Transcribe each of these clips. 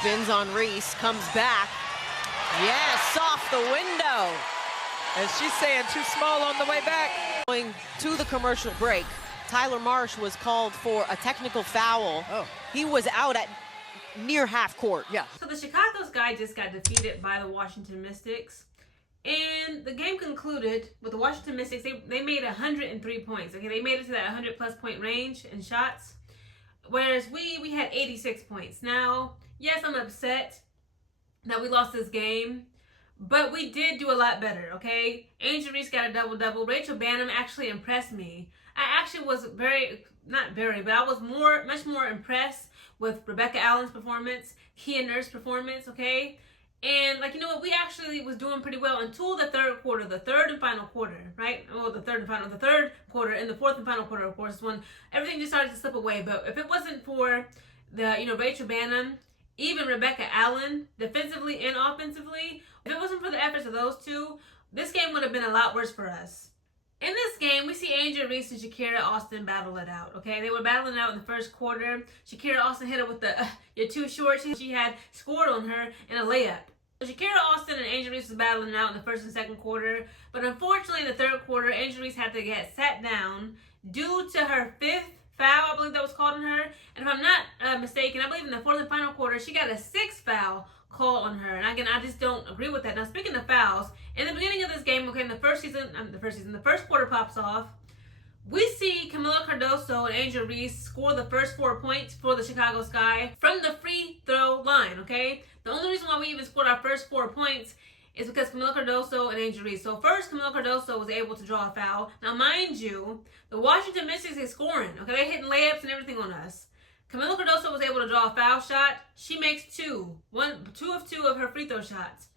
Spins on Reese, comes back. Yes, off the window. And she's saying too small on the way back. Going to the commercial break, Tyler Marsh was called for a technical foul. He was out at near half court. Yeah. So the Chicago Sky just got defeated by the Washington Mystics. And the game concluded with the Washington Mystics. They made 103 points. Okay, they made it to that 100-plus point range in shots. Whereas we had 86 points. Now, yes, I'm upset that we lost this game. But we did do a lot better, okay? Angel Reese got a double-double. Rachel Banham actually impressed me. I actually was I was much more impressed with Rebecca Allen's performance, Kia Nurse's performance, okay? And, like, you know what? We actually was doing pretty well until the third quarter, the third and final quarter, right? Well, the third quarter and the fourth and final quarter, of course, when everything just started to slip away. But if it wasn't for the, Rachel Banham, even Rebecca Allen, defensively and offensively, if it wasn't for the efforts of those two, this game would have been a lot worse for us. In this game, we see Angel Reese and Shakira Austin battle it out, okay? They were battling it out in the first quarter. Shakira Austin hit her with the, you're too short. She had scored on her in a layup. So Shakira Austin and Angel Reese was battling it out in the first and second quarter. But unfortunately, in the third quarter, Angel Reese had to get sat down due to her fifth foul, I believe that was called on her. And if I'm not mistaken, I believe in the fourth and final quarter, she got a sixth foul call on her. And again, I just don't agree with that. Now, speaking of fouls, in the beginning of this game, okay, in the first quarter pops off, we see Camila Cardoso and Angel Reese score the first 4 points for the Chicago Sky from the free throw line, okay? The only reason why we even scored our first 4 points is because Camila Cardoso and Angel Reese. So first, Camila Cardoso was able to draw a foul. Now, mind you, the Washington Mystics is scoring, okay? They're hitting layups and everything on us. Camila Cardoso was able to draw a foul shot. She makes two of her free throw shots.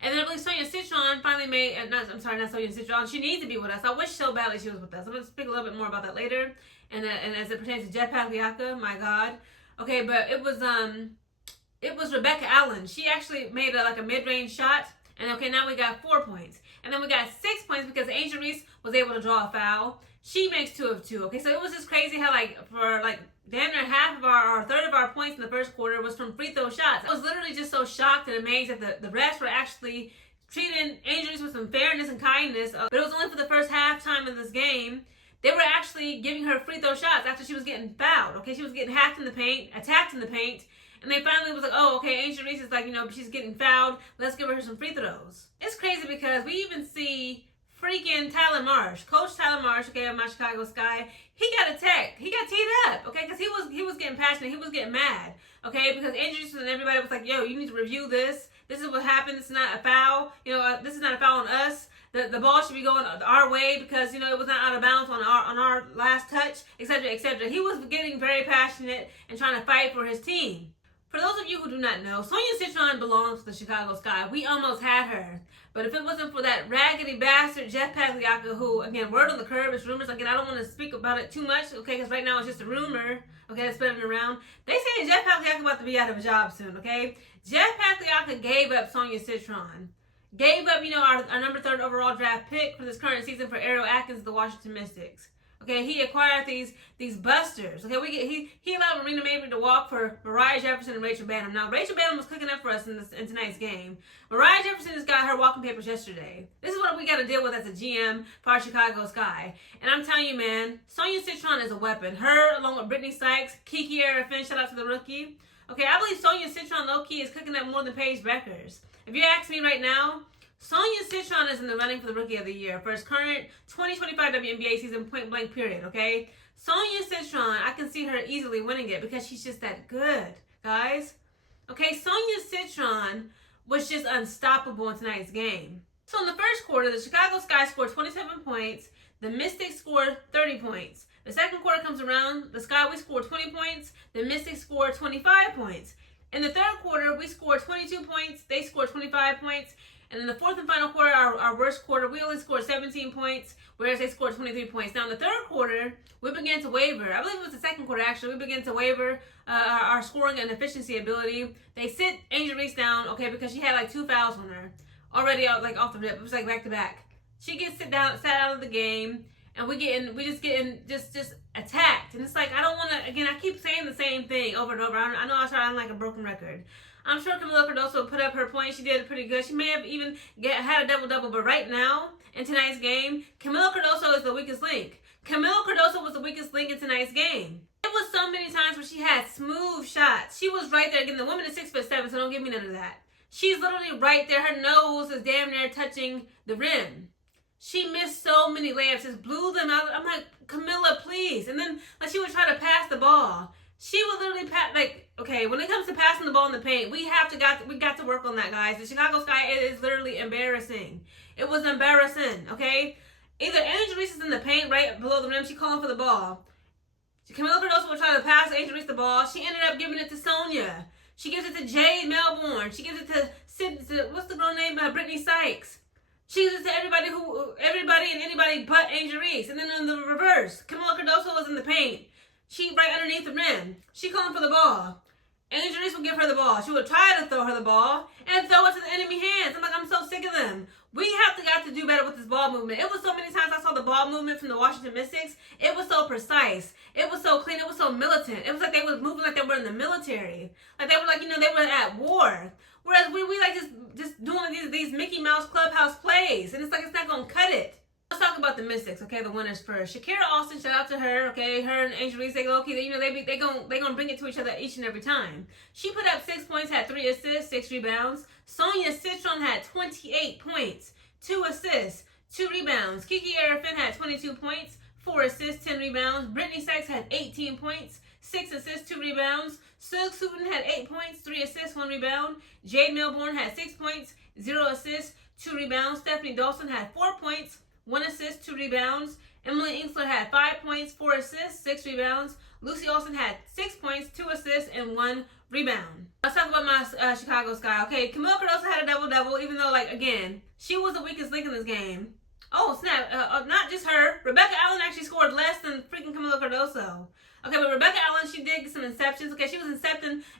And then I believe Sonia Citron finally made, not Sonia Citron, she needs to be with us. I wish so badly she was with us. I'm going to speak a little bit more about that later. And as it pertains to Jeff Pagliocca, my God. Okay, but it was Rebecca Allen. She actually made a mid-range shot. And okay, now we got 4 points. And then we got 6 points because Angel Reese was able to draw a foul. She makes 2 of 2. Okay, so it was just crazy how for damn near half of our third of our points in the first quarter was from free throw shots. I was literally just so shocked and amazed that the refs were actually treating Angel Reese with some fairness and kindness. But it was only for the first halftime of this game. They were actually giving her free throw shots after she was getting fouled. Okay, she was getting hacked in the paint, attacked in the paint. And they finally was like, oh, okay, Angel Reese is she's getting fouled. Let's give her some free throws. It's crazy because we even see freaking Tyler Marsh, Coach Tyler Marsh, okay, of my Chicago Sky. He got attacked. He got teed up, okay, because he was getting passionate. He was getting mad, okay, because Angel Reese and everybody was like, yo, you need to review this. This is what happened. This is not a foul. This is not a foul on us. The ball should be going our way because, it was not out of bounds on our last touch, etc., etc. He was getting very passionate and trying to fight for his team. For those of you who do not know, Sonia Citron belongs to the Chicago Sky. We almost had her. But if it wasn't for that raggedy bastard, Jeff Pagliocca, who, again, word on the curb, it's rumors. Again, I don't want to speak about it too much, okay, because right now it's just a rumor, okay, that's spreading around. They say Jeff Pagliocca about to be out of a job soon, okay? Jeff Pagliocca gave up Sonia Citron. Gave up, our number 3 overall draft pick for this current season for Ariel Atkins of the Washington Mystics. Okay, he acquired these busters. Okay, he allowed Marina Mabry to walk for Mariah Jefferson and Rachel Banham. Now, Rachel Banham was cooking up for us in tonight's game. Mariah Jefferson just got her walking papers yesterday. This is what we got to deal with as a GM for our Chicago Sky. And I'm telling you, man, Sonia Citron is a weapon. Her, along with Brittany Sykes, Kiki Arafin, shout out to the rookie. Okay, I believe Sonia Citron, low-key, is cooking up more than Paige Beckers. If you ask me right now, Sonia Citron is in the running for the Rookie of the Year for his current 2025 WNBA season point-blank period, okay? Sonia Citron, I can see her easily winning it because she's just that good, guys. Okay, Sonia Citron was just unstoppable in tonight's game. So in the first quarter, the Chicago Sky scored 27 points. The Mystics scored 30 points. The second quarter comes around, the Sky, we scored 20 points. The Mystics scored 25 points. In the third quarter, we scored 22 points. They scored 25 points. And in the fourth and final quarter, our worst quarter, we only scored 17 points, whereas they scored 23 points. Now, in the third quarter, we began to waver. I believe it was the second quarter, actually. We began to waver our scoring and efficiency ability. They sit Angel Reese down, okay, because she had 2 fouls on her already, off the rip. It was back-to-back. She gets sat out of the game. and we just getting attacked. And it's like, I don't want to, again, I keep saying the same thing over and over. I know I sound like a broken record. I'm sure Pagliocca also put up her points. She did pretty good. She may have even had a double-double, but right now, in tonight's game, Camila Cardoso is the weakest link. Camila Cardoso was the weakest link in tonight's game. It was so many times where she had smooth shots. She was right there. Again, the woman is 6'7", so don't give me none of that. She's literally right there. Her nose is damn near touching the rim. She missed so many layups, just blew them out. I'm like, Camila, please. And then like she would try to pass the ball. She would literally pass, like, okay, when it comes to passing the ball in the paint, we got to work on that, guys. The Chicago Sky, it is literally embarrassing. It was embarrassing, okay? Either Angel Reese is in the paint right below the rim, she calling for the ball. Camila Cardoso would try to pass Angel Reese the ball. She ended up giving it to Sonia. She gives it to Jade Melbourne. She gives it to what's the girl name? Brittany Sykes. She gives it to everybody and anybody but Angel Reese. And then in the reverse, Camila Cardoso was in the paint. She right underneath the rim. She calling for the ball. Angel Reese would give her the ball. She would try to throw her the ball and throw it to the enemy hands. I'm like, I'm so sick of them. We got to do better with this ball movement. It was so many times I saw the ball movement from the Washington Mystics. It was so precise. It was so clean. It was so militant. It was like they was moving like they were in the military. Like they were like, they were at war. Whereas we like just doing these Mickey Mouse Clubhouse plays. And it's like, it's not going to cut it. Let's talk about the Mystics, okay? The winners first. Shakira Austin, shout out to her, okay? Her and Angel Reese, they gonna bring it to each other each and every time. She put up 6 points, had 3 assists, 6 rebounds. Sonia Citron had 28 points, 2 assists, 2 rebounds. Kiki Arafin had 22 points, 4 assists, 10 rebounds. Brittany Sykes had 18 points, 6 assists, 2 rebounds. Sug Sutton had 8 points, 3 assists, 1 rebound. Jade Melbourne had 6 points, 0 assists, 2 rebounds. Stephanie Dawson had 4 points, 1 assist, 2 rebounds. Emily Inkster had 5 points, 4 assists, 6 rebounds. Lucy Austin had 6 points, 2 assists, and 1 rebound. Let's talk about my Chicago Sky. Okay, Camila Cardoso had a double-double, even though, like, again, she was the weakest link in this game. Oh, snap. Not just her. Rebecca Allen actually scored less than freaking Camila Cardoso. Okay, but Rebecca Allen, she did get some interceptions. Okay, she was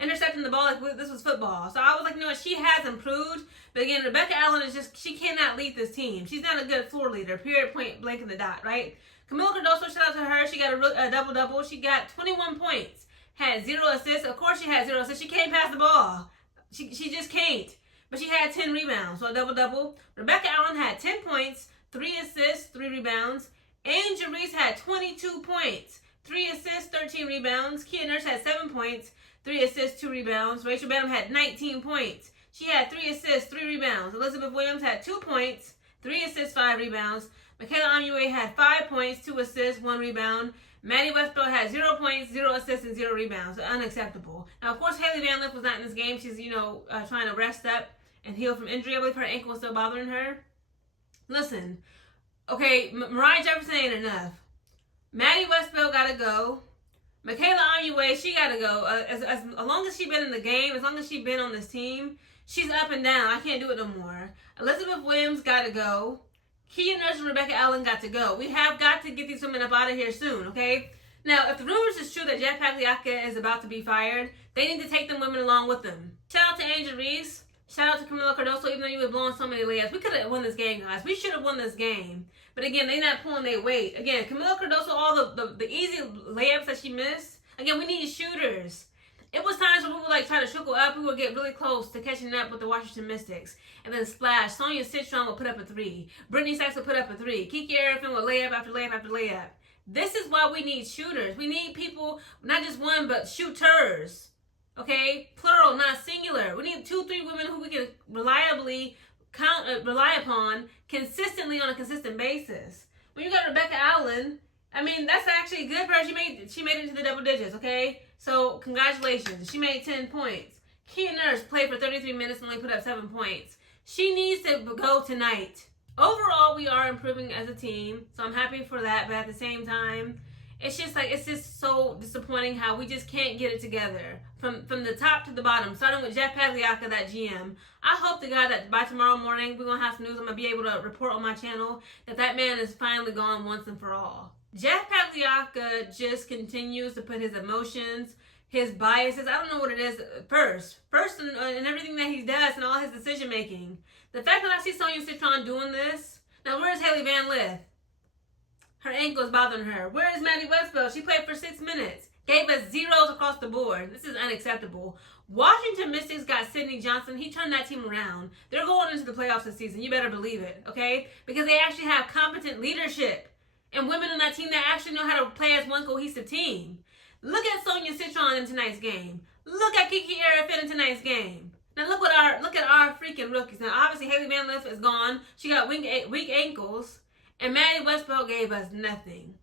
intercepting the ball like this was football. So I was like, you know what, she has improved. But again, Rebecca Allen is just, she cannot lead this team. She's not a good floor leader, period, point blank in the dot, right? Camila Cardoso, shout out to her. She got a double-double. She got 21 points, had 0 assists. Of course she had 0 assists. She can't pass the ball. She just can't. But she had 10 rebounds, so a double-double. Rebecca Allen had 10 points, 3 assists, 3 rebounds. Angel Reese had 22 points, 3 assists, 13 rebounds. Kia Nurse had 7 points, 3 assists, 2 rebounds. Rachel Banham had 19 points. She had 3 assists, 3 rebounds. Elizabeth Williams had 2 points, 3 assists, 5 rebounds. Michaela Amue had 5 points, 2 assists, 1 rebound. Maddie Westbrook had 0 points, 0 assists, and 0 rebounds. So unacceptable. Now, of course, Haley Van Lith was not in this game. She's, trying to rest up and heal from injury. I believe her ankle was still bothering her. Listen, okay, Mariah Jefferson ain't enough. Maddie Westbrook gotta go. Michaela Amue, she gotta go. As long as she's been in the game, as long as she's been on this team, she's up and down. I can't do it no more. Elizabeth Williams gotta go. Kia Nurse and Rebecca Allen got to go. We have got to get these women up out of here soon, okay? Now, if the rumors is true that Jeff Pagliocca is about to be fired, they need to take them women along with them. Shout out to Angel Reese. Shout out to Camila Cardoso, even though you were blowing so many layups. We could have won this game, guys. We should have won this game. But again, they're not pulling their weight. Again, Camila Cardoso, all the easy layups that she missed. Again, we need shooters. It was times when we would like try to trickle up. We would get really close to catching up with the Washington Mystics. And then splash. Sonia Citron would put up a 3. Brittany Sykes would put up a 3. Kiki Arafin would layup after layup after layup. This is why we need shooters. We need people, not just one, but shooters. Okay? Plural, not singular. We need 2-3 women who we can reliably rely upon consistently on a consistent basis. When you got Rebecca Allen, I mean, that's actually good for her. She made it into the double digits, okay? So, congratulations. She made 10 points. Kia Nurse played for 33 minutes and only put up 7 points. She needs to go tonight. Overall, we are improving as a team, so I'm happy for that. But at the same time, it's just so disappointing how we just can't get it together from the top to the bottom. Starting with Jeff Pagliocca, that GM. I hope to God that by tomorrow morning we're gonna have some news. I'm gonna be able to report on my channel that man is finally gone once and for all. Jeff Pagliocca just continues to put his emotions, his biases, I don't know what it is, first in everything that he does and all his decision making. The fact that I see Sonia Citron doing this, now where's Haley Van Lith? her ankle is bothering her. Where is Maddie Westbrook? She played for 6 minutes. Gave us zeros across the board. This is unacceptable. Washington Mystics got Sydney Johnson. He turned that team around. They're going into the playoffs this season. You better believe it, okay? Because they actually have competent leadership and women on that team that actually know how to play as one cohesive team. Look at Sonia Citron in tonight's game. Look at Kiki Arafin in tonight's game. Now look at our freaking rookies. Now obviously Haley Van Lith is gone. She got weak ankles. And Maddie Westbrook gave us nothing.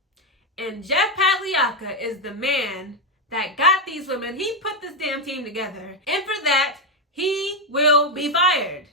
And Jeff Pagliocca is the man that got these women. He put this damn team together. And for that, he will be fired.